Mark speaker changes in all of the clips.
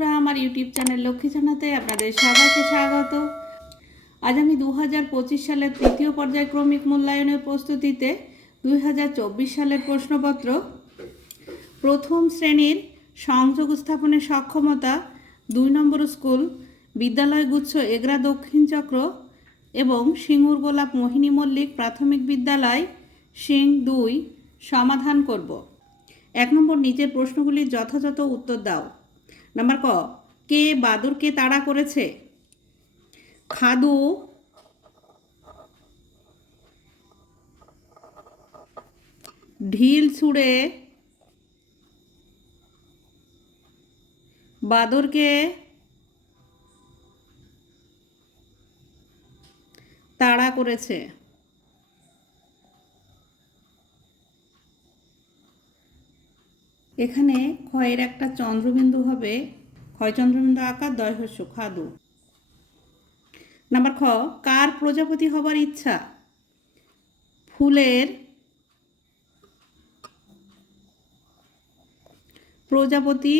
Speaker 1: বন্ধুরা, আমার YouTube channel Lakshmi জানাতে আপনাদের সবাইকে স্বাগত। আজ আমি দু হাজার পঁচিশ সালের তৃতীয় পর্যায়ক্রমিক মূল্যায়নের প্রস্তুতিতে দুই হাজার চব্বিশ সালের প্রশ্নপত্র, প্রথম শ্রেণির সংযোগ স্থাপনের সক্ষমতা, দুই নম্বর স্কুল, বিদ্যালয় গুচ্ছ এগরা দক্ষিণ চক্র এবং সিঙ্গুর গোলাপ মোহিনী মল্লিক প্রাথমিক বিদ্যালয়, সিং দুই, সমাধান করব। এক নম্বর নিচের প্রশ্নগুলির যথাযথ উত্তর দাও। নাম্বার ক? কে বাদুরকে তাড়া করেছে? খাদু ঢিল ছুঁড়ে বাদরকে তাড়া করেছে। এখানে ক্ষয়ের একটা চন্দ্রবিন্দু হবে। ক্ষয় চন্দ্রবিন্দু আকার, দয় হস্য খাদু। নাম্বার খ, কার প্রজাপতি হবার ইচ্ছা? ফুলের প্রজাপতি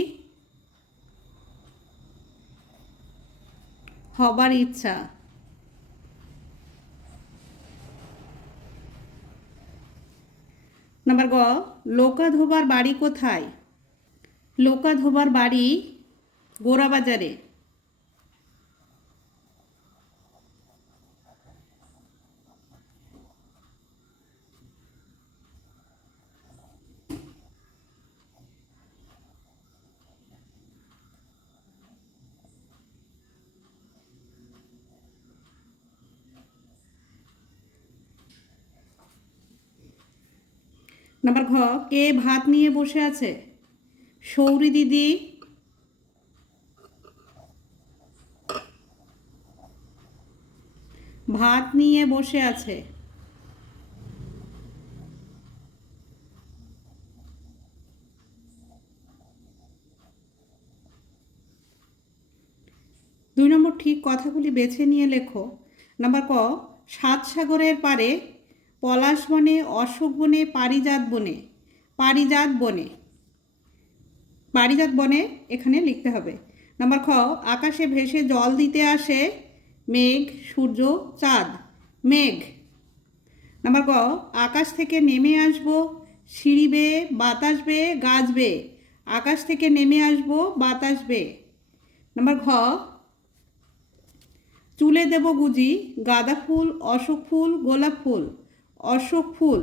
Speaker 1: হবার ইচ্ছা। নাম্বার গ লোকা ধোবার বাড়ি কোথায়? লোকা ধোবার বাড়ি গোড়াবাজারে নাম্বার ঘ, কে ভাত নিয়ে বসে আছে? সৌরি দিদি। ভাত নিয়ে বসে আছে। দুই নম্বর ঠিক কথাগুলি বেছে নিয়ে লেখো। নাম্বার ক, সাত সাগরের পারে পলাশ বনে, অশোক বনে, পারিজাত বনে পারিজাত বনে। পারিজাত বনে এখানে লিখতে হবে। নাম্বার খ, আকাশে ভেসে জল দিতে আসে মেঘ, সূর্য, চাঁদ, মেঘ। নাম্বার ক, আকাশ থেকে নেমে আসব, সিঁড়ি বেয়ে বাতাস বেয়ে, গাছ আকাশ থেকে নেমে আসব, বাতাস বেয়ে। নাম্বার ঘ, চুলে দেব গুজি, গাঁদা ফুল, অশোক ফুল, গোলাপ ফুল। অশোক ফুল।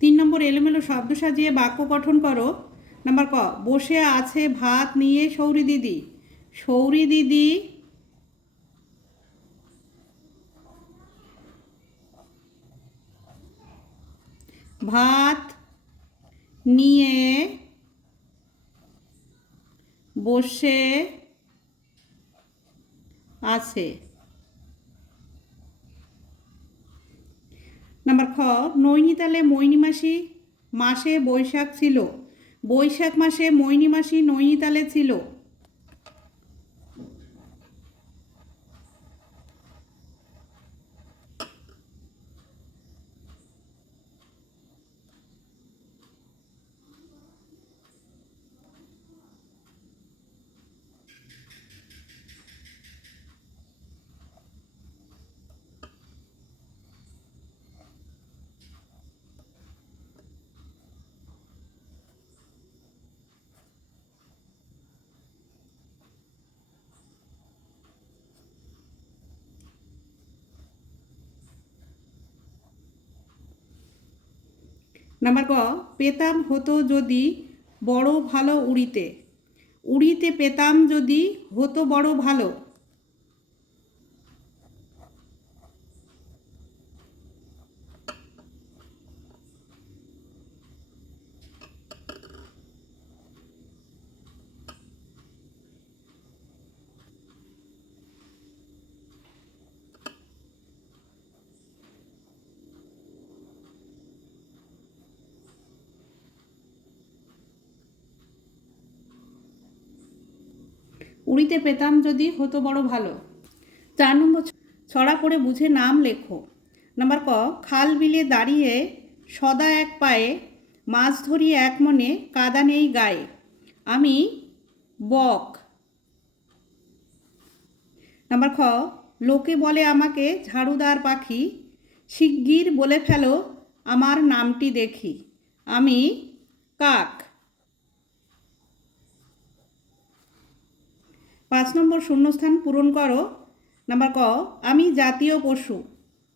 Speaker 1: তিন নম্বর, এলোমেলো শব্দ সাজিয়ে বাক্য গঠন করো। নাম্বার ক, বসে আছে ভাত নিয়ে সৌরি দিদি। সৌরি দিদি ভাত নিয়ে বসে আছে। নাম্বার খ নৈনিতালে মৈনী মাসি মাসে বৈশাখ ছিল। বৈশাখ মাসে মৈনী মাসি নৈনিতালে ছিল। নাম্বার ক পেতাম হতো যদি বড় ভালো উড়িতে। উড়িতে পেতাম যদি হতো বড় ভালো। উড়িতে পেতাম যদি হতো বড় ভালো। চার নম্বর ছড়া পড়ে বুঝে নাম লেখো। নাম্বার ক, খাল বিলে দাঁড়িয়ে সদা এক পায়ে, মাছ ধরি এক মনে, কাদা নেই গায়ে। আমি বক। নাম্বার খ, লোকে বলে আমাকে, ঝাড়ুদার পাখি। শিগগির বলে ফেলো, আমার নামটি দেখি। আমি কাক। পাঁচ নম্বর শূন্যস্থান পূরণ করো। নাম্বার ক, আমি জাতীয় পশু,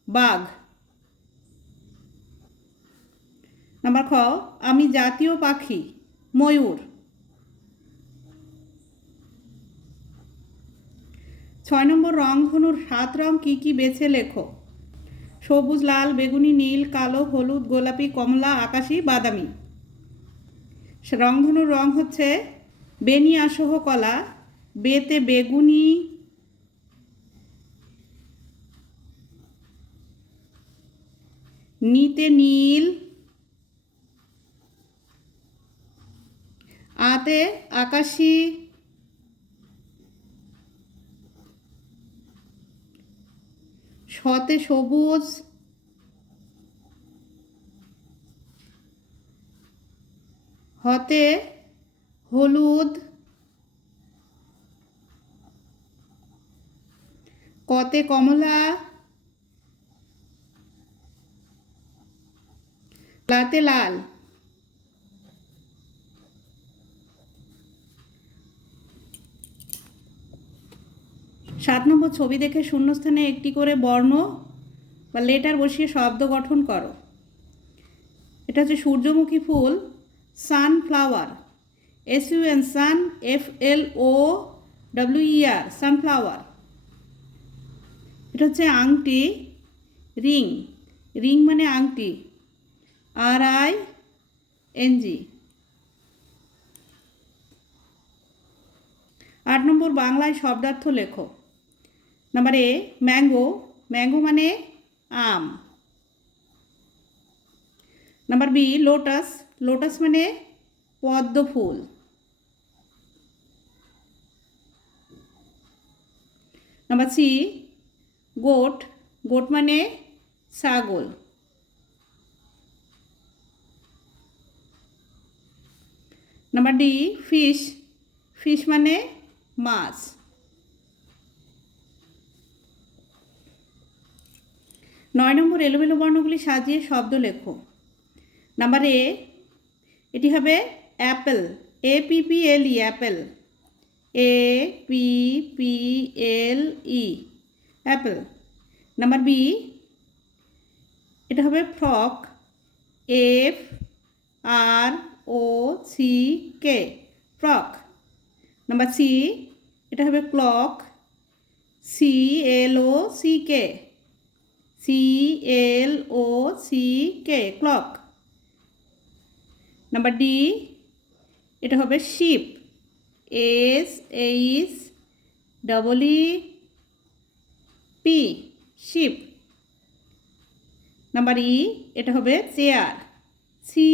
Speaker 1: বাঘ। নাম্বার খ, আমি জাতীয় পাখি, ময়ূর। ছয় নম্বর রংধনুর সাত রং কী কী বেছে লেখো? সবুজ, লাল, বেগুনি, নীল, কালো, হলুদ, গোলাপি, কমলা, আকাশি, বাদামি। রংধনুর রং হচ্ছে বেনিয়াসহ কলা বেতে বেগুনি নিতে নীল আতে আকাশি শতে সবুজ হতে হলুদ কতে কমলা? লাতে লাল। সাত নম্বর ছবি দেখে শূন্যস্থানে একটি করে বর্ণ বা লেটার বসিয়ে শব্দ গঠন করো। এটা হচ্ছে সূর্যমুখী ফুল sunflower S U N sun F L O W E R sunflower এটা হচ্ছে আংটি, রিং। রিং মানে আংটি। R I, N G. আট নম্বর, বাংলায় শব্দার্থ লেখো। Number A, mango. ম্যাঙ্গো মানে আম। Number B, lotus. লোটাস মানে পদ্ম ফুল। নাম্বার সি গোট গোট মানে ছাগল। Number D, fish. ফিশ মানে মাছ। নয় নম্বর এলোমেলো বর্ণগুলি সাজিয়ে শব্দ লেখো। নাম্বার এ, এটি হবে apple. A P P L E, apple. A P P L E. Apple number B এটা হবে frock F R O C K frock number C এটা হবে clock C L O C K C L O C K clock number D এটা হবে ship S H double E P ship number E এটা হবে chair C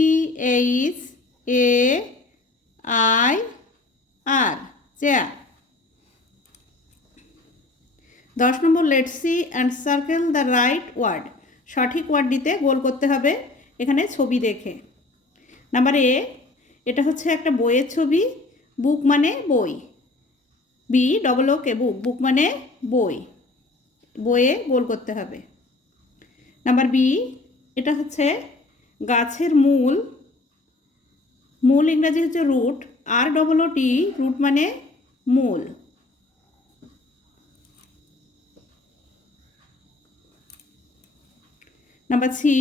Speaker 1: H A I R chair দশ নম্বর let see and circle the right word সঠিক ওয়ার্ডটিতে গোল করতে হবে এখানে ছবি দেখে। নাম্বার এ এটা হচ্ছে একটা বইয়ের ছবি বুক মানে বই। বি ডবল ওকে বুক বুক মানে বই। বইয়ে গোল করতে হবে। নাম্বার বি, এটা হচ্ছে গাছের মূল। মূল ইংরাজি হচ্ছে root, R double T root মানে মূল। নাম্বার সি,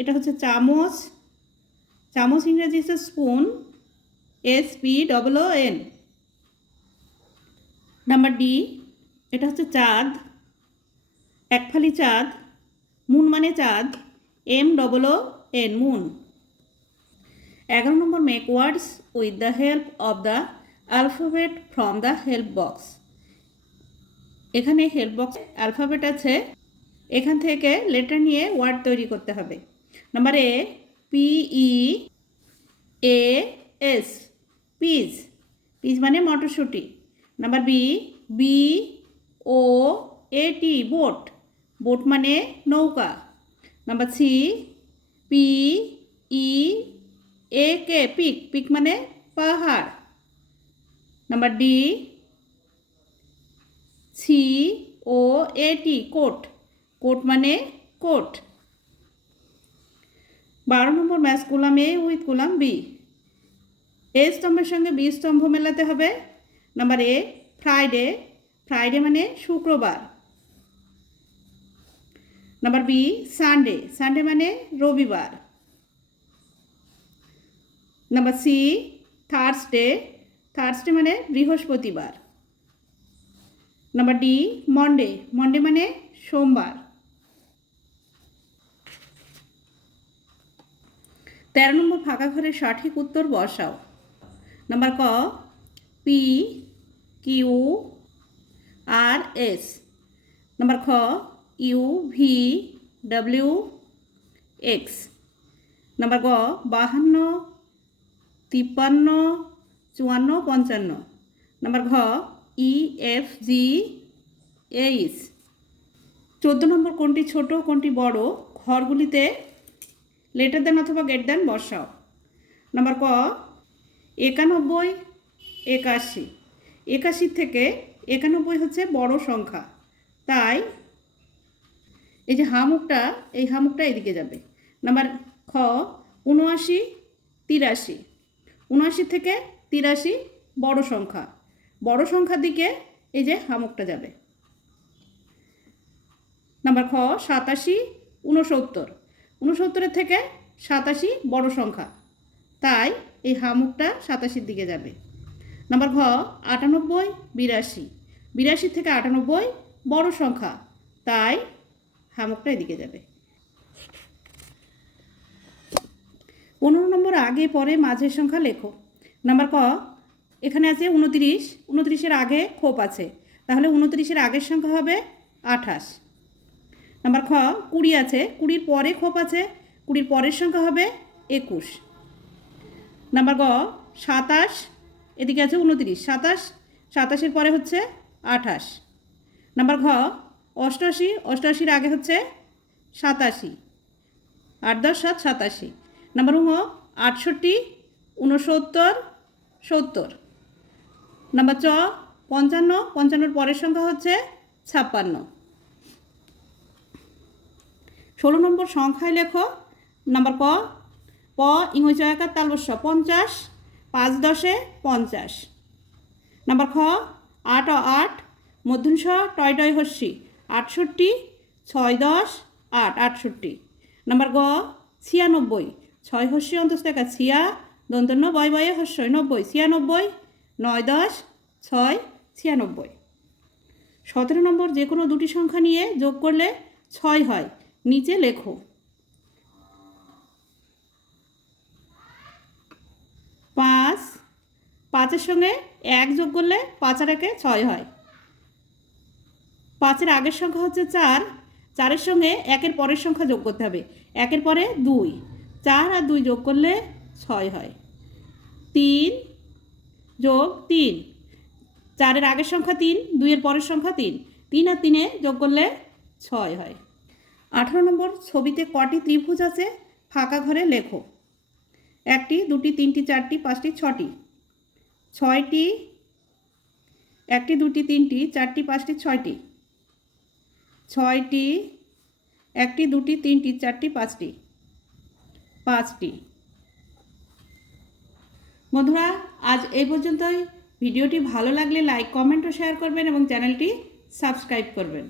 Speaker 1: এটা হচ্ছে চামচ। চামচ ইংরাজি হচ্ছে spoon S P double N number D এটা হচ্ছে চাঁদ। একফালি চাঁদ, মুন মানে চাঁদ, M double O N, moon. এগারো নম্বর make words with the help of the alphabet from the help box এখানে হেল্প বক্স অ্যালফাবেট আছে, এখান থেকে লেটার নিয়ে ওয়ার্ড তৈরি করতে হবে। Number A P E A S peas peas মানে মটরশুঁটি। Number B B O A T boat boat মানে নৌকা। Number C, P, E, A, K, peak. Peak মানে পাহাড়। Number D, C, O, A, T, coat. Coat মানে coat. বারো নম্বর match column A with column B. A স্তম্ভের সঙ্গে B স্তম্ভ মেলাতে হবে। নাম্বার এ, ফ্রাইডে। ফ্রাইডে মানে শুক্রবার। নাম্বার বি সানডে সানডে মানে রবিবার। নাম্বার সি থার্সডে থার্সডে মানে বৃহস্পতিবার। নাম্বার ডি মন্ডে মন্ডে মানে সোমবার। তেরো নম্বর ফাঁকা ঘরের সঠিক উত্তর বসাও। নাম্বার ক P Q R S number খ U V W X number গ বাহান্ন, তিপ্পান্ন, চুয়ান্ন, পঞ্চান্ন. নাম্বার ঘ ই এফ জি এইচ চোদ্দ নম্বর, কোনটি ছোট, কোনটি বড়? ঘরগুলিতে লেটার দেন অথবা গেট দেন, বসাও। নাম্বার ক একানব্বই, একাশি। একাশি থেকে একানব্বই হচ্ছে বড় সংখ্যা। তাই এই যে হামুকটা এই হামুকটা এদিকে যাবে। নাম্বার খ উনআশি তিরাশি। উনআশি থেকে তিরাশি বড় সংখ্যা। বড় সংখ্যার দিকে এই যে হামুকটা যাবে। নাম্বার খ, সাতাশি উনসত্তর উনসত্তরের থেকে সাতাশি বড় সংখ্যা। তাই এই হামুকটা সাতাশির দিকে যাবে। নাম্বার ঘ, আটানব্বই, বিরাশি। বিরাশি থেকে আটানব্বই বড় সংখ্যা। তাই হামুকটা এদিকে যাবে। পনেরো নম্বর আগে পরে মাঝের সংখ্যা লেখো। নাম্বার ক, এখানে আছে উনতিরিশ। উনত্রিশের আগে খোপ আছে। তাহলে উনতিরিশের আগের সংখ্যা হবে আঠাশ। নাম্বার খ, কুড়ি আছে। কুড়ির পরে খোপ আছে। কুড়ির পরের সংখ্যা হবে একুশ। নাম্বার গ, সাতাশ, এদিকে আছে উনতিরিশ। সাতাশ, সাতাশের পরে হচ্ছে আঠাশ। নাম্বার ঘ অষ্টআশি অষ্টআশির আগে হচ্ছে সাতাশি। আট দশ সাত সাতাশি। নাম্বার হ আটষট্টি উনসত্তর সত্তর। নাম্বার চ, পঞ্চান্ন, পঞ্চান্নর পরের সংখ্যা হচ্ছে ছাপ্পান্ন। ষোলো নম্বর সংখ্যায় লেখো। নাম্বার ক, প, ইংরেজি একার তালবস্য পঞ্চাশ, পাঁচ দশে পঞ্চাশ। নাম্বার খ, আট আট মধ্যংশ টয় টয় হস্যি। আটষট্টি, ছয় দশ, আট, আটষট্টি। নাম্বার গ, ছিয়ানব্বই। ছয় হস্যি অন্তস্থাকা ছিয়া, দন্তন্য, বয় বয়ে হস্যই নব্বই, ছিয়ানব্বই, নয় দশ, ছয়, ছিয়ানব্বই। সতেরো নম্বর, যে কোনো দুটি সংখ্যা নিয়ে যোগ করলে ছয় হয়। নিচে লেখো। পাঁচ, পাঁচের সঙ্গে এক যোগ করলে পাঁচ আর একে ছয় হয়। পাঁচের আগের সংখ্যা হচ্ছে চার। চারের সঙ্গে একের পরের সংখ্যা যোগ করতে হবে। একের পরে দুই। চার আর দুই যোগ করলে ছয় হয়। তিন যোগ তিন। চারের আগের সংখ্যা তিন, দুইয়ের পরের সংখ্যা তিন। তিন আর তিনে যোগ করলে ছয় হয়। আঠারো নম্বর, ছবিতে কটি ত্রিভুজ আছে? ফাঁকা ঘরে লেখো। একটি, দুটি, তিনটি, চারটি, পাঁচটি, ছটি। ছয়টি, একটি, দুটি, তিনটি, চারটি, পাঁচটি, ছয়টি। ছয়টি, একটি, দুটি, তিনটি, চারটি, পাঁচটি পাঁচটি। বন্ধুরা, আজ এই পর্যন্তই। ভিডিওটি ভালো লাগলে লাইক, কমেন্ট ও শেয়ার করবেন এবং চ্যানেলটি সাবস্ক্রাইব করবেন।